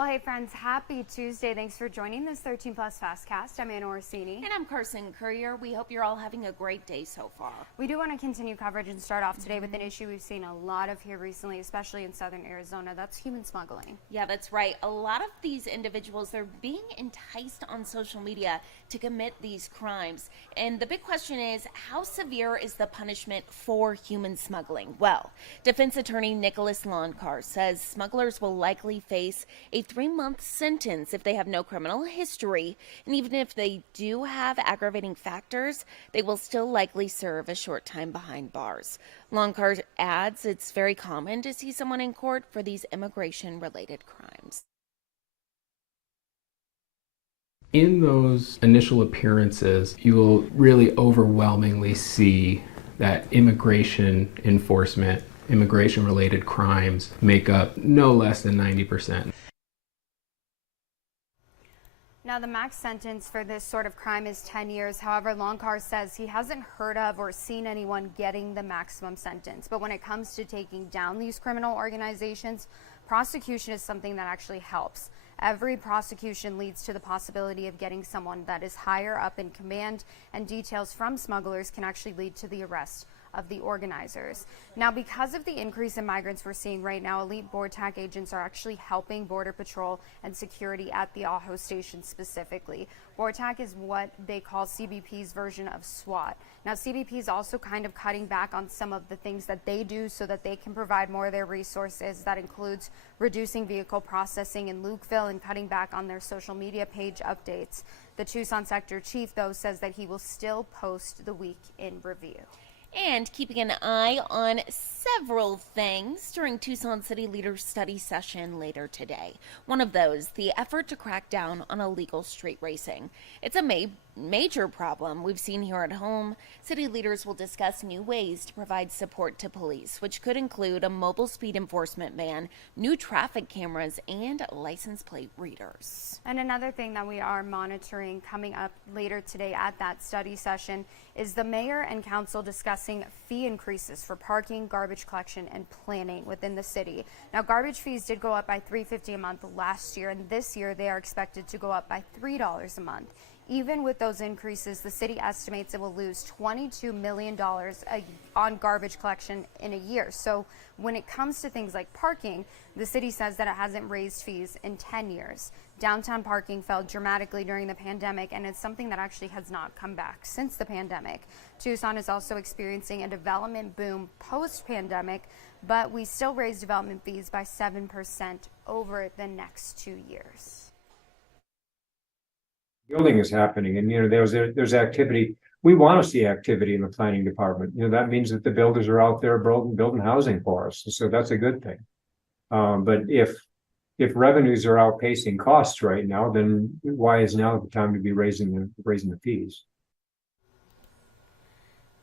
Well, hey friends, happy Tuesday. Thanks for joining this 13 Plus FastCast. I'm Anna Orsini. And I'm Carson Courier. We hope you're all having a great day so far. We do want to continue coverage and start off today with an issue we've seen a lot of here recently, especially in southern Arizona. That's human smuggling. Yeah, that's right. A lot of these individuals, they're being enticed on social media to commit these crimes. And the big question is, how severe is the punishment for human smuggling? Well, defense attorney Nicholas Lonkar says smugglers will likely face a 3-month sentence if they have no criminal history. And even if they do have aggravating factors, they will still likely serve a short time behind bars. Lonkar adds it's very common to see someone in court for these immigration-related crimes. In those initial appearances, you will really overwhelmingly see that immigration enforcement, immigration-related crimes make up no less than 90%. Now, the max sentence for this sort of crime is 10 years. However, Lonkar says he hasn't heard of or seen anyone getting the maximum sentence. But when it comes to taking down these criminal organizations, prosecution is something that actually helps. Every prosecution leads to the possibility of getting someone that is higher up in command, and details from smugglers can actually lead to the arrest of the organizers. Now, because of the increase in migrants we're seeing right now, elite BORTAC agents are actually helping Border Patrol and security at the Ajo station specifically. BORTAC is what they call CBP's version of SWAT. Now, CBP is also kind of cutting back on some of the things that they do so that they can provide more of their resources. That includes reducing vehicle processing in Lukeville and cutting back on their social media page updates. The Tucson sector chief, though, says that he will still post the week in review. And keeping an eye on several things during Tucson City Leaders Study Session later today. One of those, the effort to crack down on illegal street racing. It's a major problem we've seen here at home. City leaders will discuss new ways to provide support to police, which could include a mobile speed enforcement ban, new traffic cameras, and license plate readers. And another thing that we are monitoring coming up later today at that study session is the mayor and council discussing fee increases for parking, garbage collection, and planning within the city. Now, garbage fees did go up by $3.50 a month last year, and this year they are expected to go up by $3 a month. Even with those increases, the city estimates it will lose $22 million on garbage collection in a year. So when it comes to things like parking, the city says that it hasn't raised fees in 10 years. Downtown parking fell dramatically during the pandemic, and it's something that actually has not come back since the pandemic. Tucson is also experiencing a development boom post-pandemic, but we still raise development fees by 7% over the next 2 years. Building is happening, and there's activity. We want to see activity in the planning department. That means that the builders are out there building housing for us, so that's a good thing. But if revenues are outpacing costs right now, then why is now the time to be raising the fees?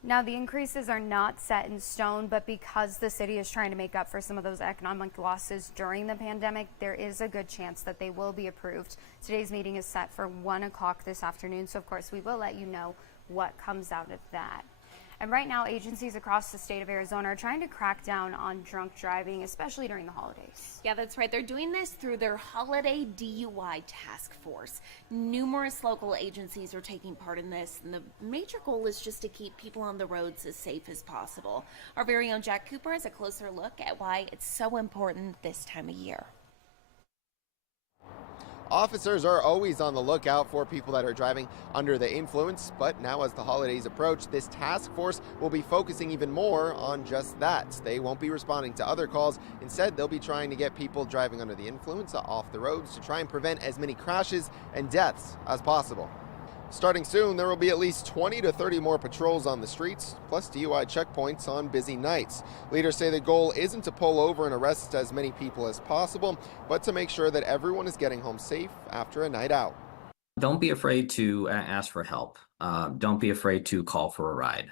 Now, the increases are not set in stone, but because the city is trying to make up for some of those economic losses during the pandemic, there is a good chance that they will be approved. Today's meeting is set for 1 o'clock this afternoon, so of course we will let you know what comes out of that. And right now, agencies across the state of Arizona are trying to crack down on drunk driving, especially during the holidays. Yeah, that's right. They're doing this through their Holiday DUI Task Force. Numerous local agencies are taking part in this, and the major goal is just to keep people on the roads as safe as possible. Our very own Jack Cooper has a closer look at why it's so important this time of year. Officers are always on the lookout for people that are driving under the influence, but now as the holidays approach, this task force will be focusing even more on just that. They won't be responding to other calls. Instead, they'll be trying to get people driving under the influence off the roads to try and prevent as many crashes and deaths as possible. Starting soon, there will be at least 20 to 30 more patrols on the streets, plus DUI checkpoints on busy nights. Leaders say the goal isn't to pull over and arrest as many people as possible, but to make sure that everyone is getting home safe after a night out. Don't be afraid to ask for help. Don't be afraid to call for a ride.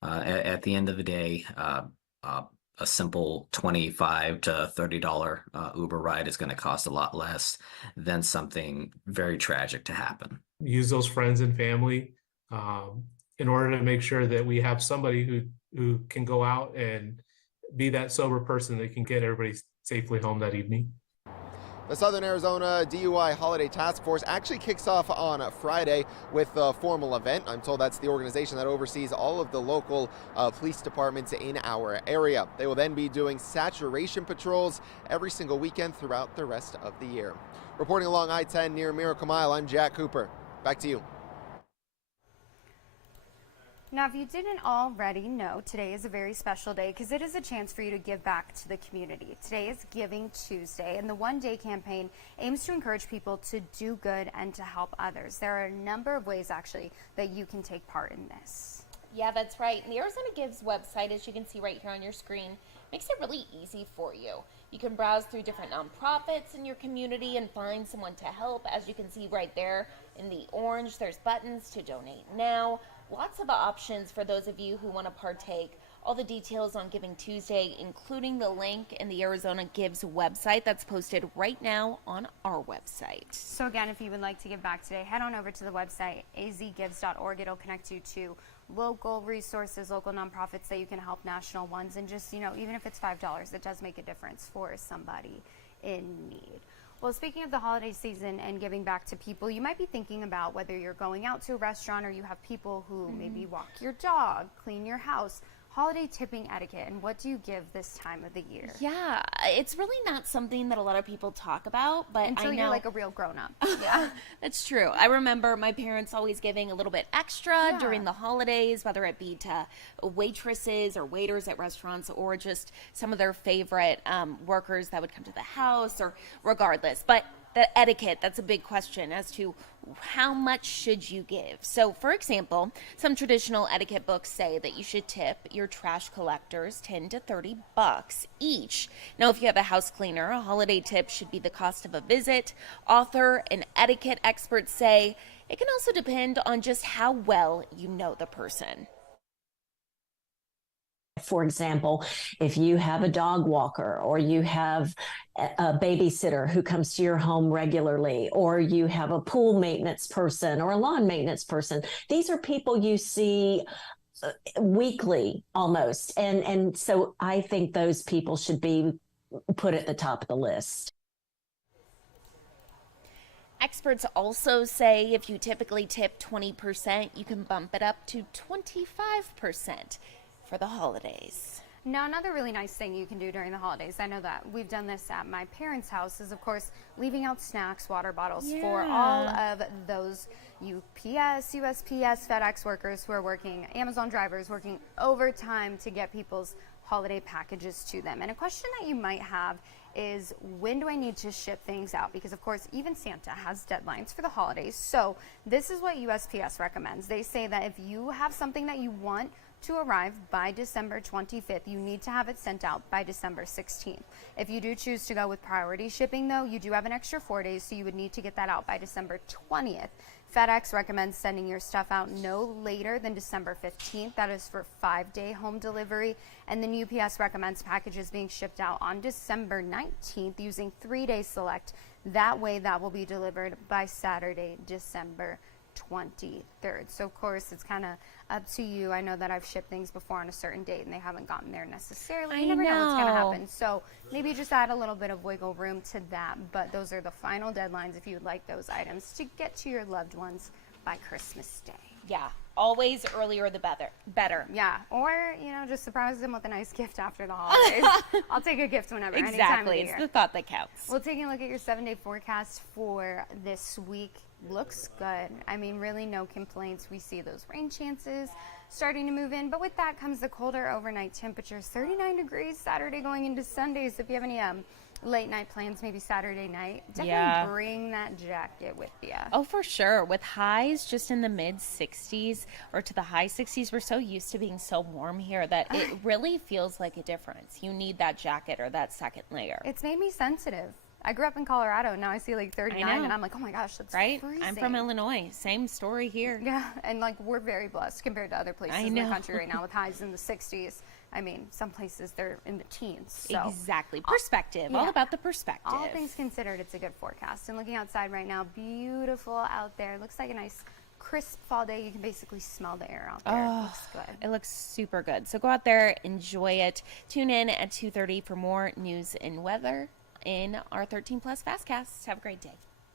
At the end of the day, a simple $25 to $30 Uber ride is going to cost a lot less than something very tragic to happen. Use those friends and family in order to make sure that we have somebody who can go out and be that sober person that can get everybody safely home that evening. The Southern Arizona DUI Holiday Task Force actually kicks off on Friday with a formal event. I'm told that's the organization that oversees all of the local police departments in our area. They will then be doing saturation patrols every single weekend throughout the rest of the year. Reporting along I-10 near Miracle Mile, I'm Jack Cooper. Back to you. Now, if you didn't already know, today is a very special day because it is a chance for you to give back to the community. Today is Giving Tuesday, and the One Day campaign aims to encourage people to do good and to help others. There are a number of ways, actually, that you can take part in this. Yeah, that's right. And the Arizona Gives website, as you can see right here on your screen, makes it really easy for you. You can browse through different nonprofits in your community and find someone to help. As you can see right there in the orange, there's buttons to donate now. Lots of options for those of you who want to partake. All the details on Giving Tuesday, including the link in the Arizona Gives website that's posted right now on our website. So again, if you would like to give back today, head on over to the website, azgives.org. It'll connect you to local resources, local nonprofits that you can help, national ones, and just, even if it's $5, it does make a difference for somebody in need. Well, speaking of the holiday season and giving back to people, you might be thinking about whether you're going out to a restaurant or you have people who maybe walk your dog, clean your house. Holiday tipping etiquette, and what do you give this time of the year? Yeah, it's really not something that a lot of people talk about, but Until I know you're like a real grown-up. Yeah. That's true. I remember my parents always giving a little bit extra during the holidays, whether it be to waitresses or waiters at restaurants or just some of their favorite workers that would come to the house, or regardless. But the etiquette, that's a big question as to how much should you give. So, for example, some traditional etiquette books say that you should tip your trash collectors $10 to $30 each. Now, if you have a house cleaner, a holiday tip should be the cost of a visit. Author and etiquette experts say it can also depend on just how well you know the person. For example, if you have a dog walker, or you have a babysitter who comes to your home regularly, or you have a pool maintenance person or a lawn maintenance person, these are people you see weekly almost. And so I think those people should be put at the top of the list. Experts also say if you typically tip 20%, you can bump it up to 25%. For the holidays. Now, another really nice thing you can do during the holidays, I know that we've done this at my parents' house, is of course leaving out snacks, water bottles for all of those UPS, USPS, FedEx workers who are working, Amazon drivers working overtime to get people's holiday packages to them. And a question that you might have is, when do I need to ship things out? Because of course, even Santa has deadlines for the holidays. So this is what USPS recommends. They say that if you have something that you want to arrive by December 25th, you need to have it sent out by December 16th. If you do choose to go with priority shipping, though, you do have an extra 4 days, so you would need to get that out by December 20th. FedEx recommends sending your stuff out no later than December 15th. That is for 5-day home delivery. And then UPS recommends packages being shipped out on December 19th using 3-day select. That way, that will be delivered by Saturday, December 23rd. So of course it's kind of up to you. I know that I've shipped things before on a certain date and they haven't gotten there necessarily. You never know what's going to happen. So maybe just add a little bit of wiggle room to that. But those are the final deadlines if you would like those items to get to your loved ones by Christmas Day. Yeah, always earlier the better. Yeah, or just surprise them with a nice gift after the holidays. I'll take a gift whenever, anytime of the Exactly, year. it's the thought that counts. Well, taking a look at your 7-day forecast for this week, looks good. I mean, really no complaints. We see those rain chances starting to move in, but with that comes the colder overnight temperatures. 39 degrees Saturday going into Sunday. So if you have any late night plans, maybe Saturday night, definitely bring that jacket with you. Oh, for sure. With highs just in the mid 60s or to the high 60s, we're so used to being so warm here that it really feels like a difference. You need that jacket or that second layer. It's made me sensitive. I grew up in Colorado, and now I see like 39, and I'm like, oh my gosh, that's freezing. I'm from Illinois. Same story here. Yeah, and like we're very blessed compared to other places in the country right now with highs in the 60s. I mean, some places they're in the teens. So. Exactly. Perspective. All about the perspective. All things considered, it's a good forecast. And looking outside right now, beautiful out there. Looks like a nice crisp fall day. You can basically smell the air out there. It looks good. It looks super good. So go out there, enjoy it. Tune in at 2:30 for more news and weather. in our 13 Plus FastCast. Have a great day.